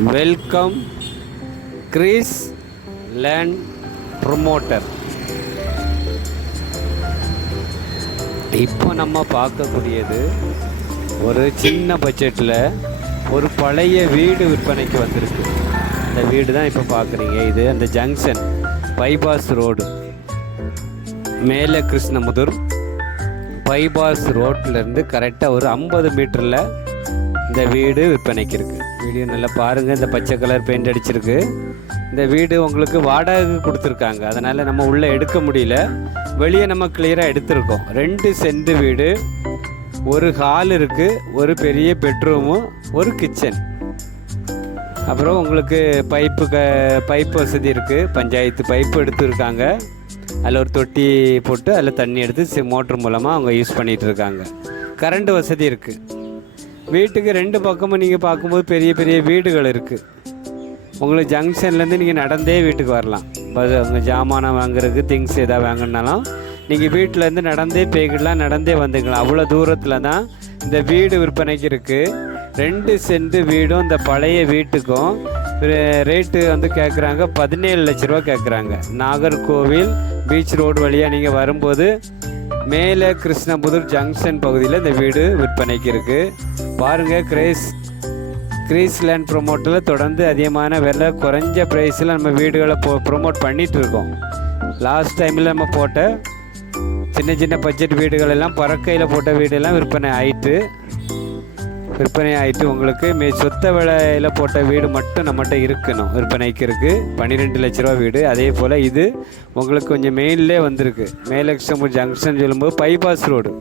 Welcome Chris land promoter. இப்போ நம்ம பார்க்கக்கூடியது ஒரு சின்ன பட்ஜெட்டில் ஒரு பழைய வீடு விற்பனைக்கு வந்திருக்கு. இந்த வீடு தான் இப்போ பார்க்குறீங்க. இது அந்த ஜங்ஷன் பைபாஸ் ரோடு. மேலே கிருஷ்ணமுதூர் பைபாஸ் ரோட்லேருந்து கரெக்டாக ஒரு ஐம்பது மீட்டரில் இந்த வீடு விற்பனைக்கு இருக்குது வீடியோ நல்லா பாருங்கள் இந்த பச்சை கலர் பெயிண்ட் அடிச்சிருக்கு. இந்த வீடு உங்களுக்கு வாடகை கொடுத்துருக்காங்க. அதனால் நம்ம உள்ளே எடுக்க முடியல. வெளியே நம்ம கிளியராக எடுத்திருக்கோம். ரெண்டு செண்டு வீடு. ஒரு ஹால் இருக்குது ஒரு பெரிய பெட்ரூமும் ஒரு கிச்சன் அப்புறம் உங்களுக்கு பைப்பு க பைப் வசதி இருக்குது பஞ்சாயத்து பைப்பு எடுத்துருக்காங்க. அதில் ஒரு தொட்டி போட்டு அதில் தண்ணி எடுத்து மோட்ரு மூலமாக அவங்க யூஸ் பண்ணிகிட்டு இருக்காங்க. கரண்ட் வசதி இருக்குது வீட்டுக்கு ரெண்டு பக்கமும் நீங்கள் பார்க்கும்போது பெரிய பெரிய வீடுகள் இருக்குது உங்களுக்கு ஜங்ஷன்லேருந்து நீங்கள் நடந்தே வீட்டுக்கு வரலாம். பஸ் உங்கள் ஜாமானம் வாங்குறதுக்கு திங்ஸ் எதாவது வாங்கினாலும் நீங்கள் வீட்டிலேருந்து நடந்தே போய்கிடலாம் நடந்தே வந்துக்கலாம். அவ்வளோ தூரத்தில் தான் இந்த வீடு விற்பனைக்கு இருக்குது ரெண்டு சென்ட் வீடும் இந்த பழைய வீட்டுக்கும். ரேட்டு வந்து கேட்குறாங்க பதினேழு லட்ச ரூபா கேட்குறாங்க நாகர்கோவில் பீச் ரோடு வழியாக நீங்கள் வரும்போது மேலே கிருஷ்ணபுதூர் ஜங்ஷன் பகுதியில் இந்த வீடு விற்பனைக்கு இருக்குது பாருங்கள் கிரேஸ் கிரீஸ் லேண்ட் ப்ரொமோட்டில் தொடர்ந்து அதிகமான விலை குறைஞ்ச ப்ரைஸில் நம்ம வீடுகளை போ ப்ரொமோட் பண்ணிகிட்டு இருக்கோம் லாஸ்ட் டைமில் நம்ம போட்ட சின்ன சின்ன பட்ஜெட் வீடுகளெல்லாம் பறக்கையில் போட்ட வீடெல்லாம் விற்பனை ஆயிட்டு விற்பனை ஆயிட்டு உங்களுக்கு மே சொத்த விலையில் போட்ட வீடு மட்டும் நம்மகிட்ட இருக்கணும். விற்பனைக்கு இருக்குது பன்னிரெண்டு லட்ச ரூபா வீடு. அதே போல் இது உங்களுக்கு கொஞ்சம் மெயின்லே வந்திருக்கு. மேலக்ஷம்பூர் ஜங்ஷன் சொல்லும்போது bypass road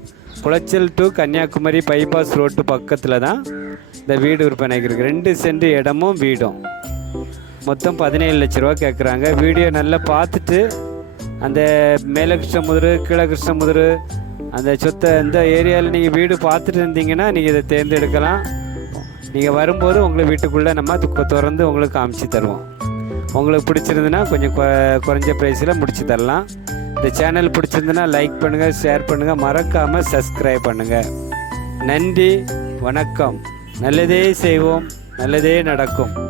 Colachel to Kanyakumari bypass road பக்கத்தில் தான் இந்த வீடு விற்பனைக்கு இருக்குது ரெண்டு சென்ட் இடமும் வீடும். மொத்தம் பதினேழு லட்ச ரூபா கேட்குறாங்க வீடியோ நல்லா பார்த்துட்டு அந்த மேல கிருஷ்ணமுதிர் முதுரு அந்த சொத்தை இந்த ஏரியாவில் நீங்கள் வீடு பார்த்துட்டு இருந்தீங்கன்னா நீங்கள் இதை தேர்ந்தெடுக்கலாம். நீங்கள் வரும்போது உங்களை வீட்டுக்குள்ளே நம்ம திறந்து உங்களுக்கு காமிச்சு தருவோம். உங்களுக்கு பிடிச்சிருந்துன்னா கொஞ்சம் கொ- குறைஞ்ச ப்ரைஸில் முடிச்சு தரலாம். இந்த சேனல் பிடிச்சிருந்துன்னா லைக் பண்ணுங்கள் ஷேர் பண்ணுங்கள் மறக்காமல் சப்ஸ்கிரைப் பண்ணுங்கள் நன்றி வணக்கம். நல்லதே செய்வோம் நல்லதே நடக்கும்.